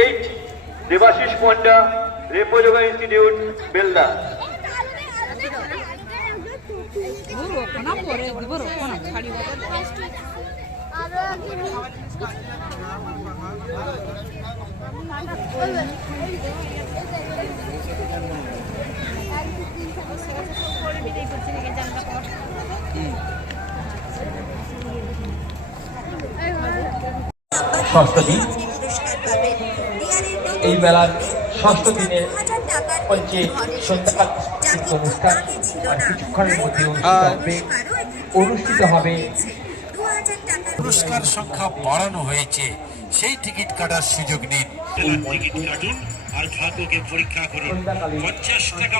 Eight Debashis panda, repo yoga institute, Belda. ষষ্ঠ দিন, এই মেলার ষষ্ঠ দিনে হচ্ছে সন্ধ্যাকাল অনুষ্ঠান আর কিছুক্ষণের মধ্যে অনুষ্ঠিত হবে। পুরস্কার সংখ্যা বাড়ানো হয়েছে, সেই টিকিট কাটার সুযোগ নিন। টিকিট কাটুন আর ভাগ্যকে পরীক্ষা করুন। 50 টাকা।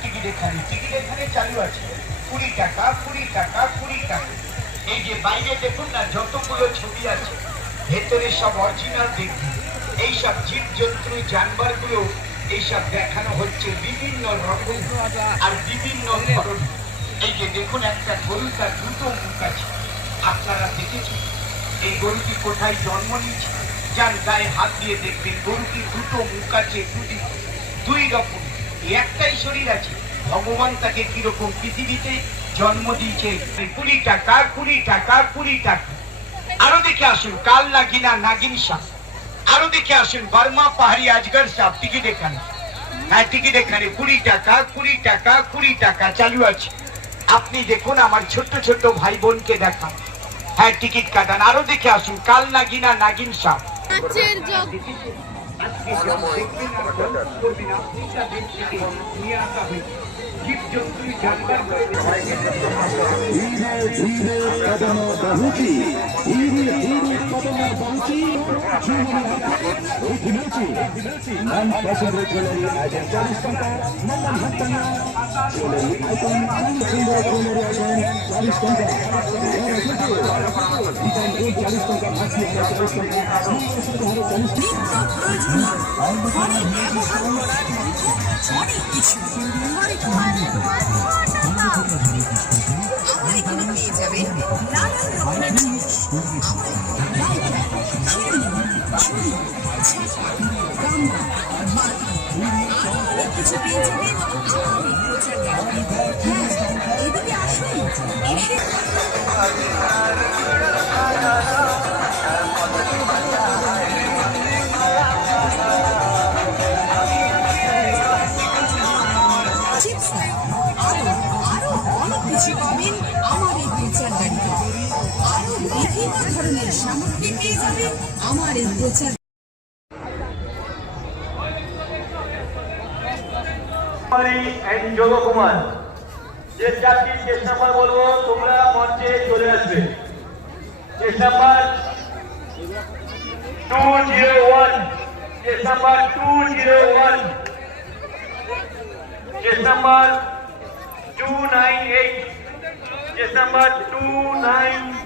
টিকিট এখানে চালু আছে 20 টাকা 20 টাকা 20 টাকা। এই যে বাইরে দেখুন না যতগুলো ছবি আছে, ভেতরে সব অরিজিনাল দেখি। এইসব জীবজন্তু জানবারগুলো এইসব দেখানো হচ্ছে বিভিন্ন রকম আর বিভিন্ন ধরন। এই যে দেখুন একটা গরু, তার দুটো মুখ আছে। আপনারা দেখেছেন এই গরুটি কোথায় জন্ম নিয়েছে? যার গায়ে হাত দিয়ে দেখবেন গরুটি দুটো মুখ আছে, দুই রকম। একটাই শরীর আছে। ভগবান তাকে কিরকম পৃথিবীতে জন্ম দিয়েছে। 20 টাকা 20 টাকা 20 টাকা। আরো দেখে আসুন কাল নাগিনা নাগিন সাপ। আরো দেখে আসুন বার্মা পাহাড়ি আজগর সাপ। টিকিট এখানে, হ্যাঁ টিকিট এখানে 20 টাকা 20 টাকা 20 টাকা চালু আছে। আপনি দেখুন আমার ছোট্ট ছোট্ট ভাই বোনকে দেখান, হ্যাঁ টিকিট কাটান। আরো দেখে আসুন কাল নাগিনা নাগিন সাপ। অনেক কিছু আমার এখানে পেয়ে যাবেন নানান রকমের জিনিস। কিছু পেয়ে যাবেন আমাদের প্রচার এদিকে আসুন এসে পাবেন আমার এই প্রচার গাড়িতে। আরো বিভিন্ন ধরনের সামগ্রী পেয়ে যাবেন আমার এই প্রচার। যোগ কুমার, যে চারটি কেস নাম্বার বলবো তোমরা মঞ্চে চলে আসবে। Case number 201, case number 201, case number 298, case number 298।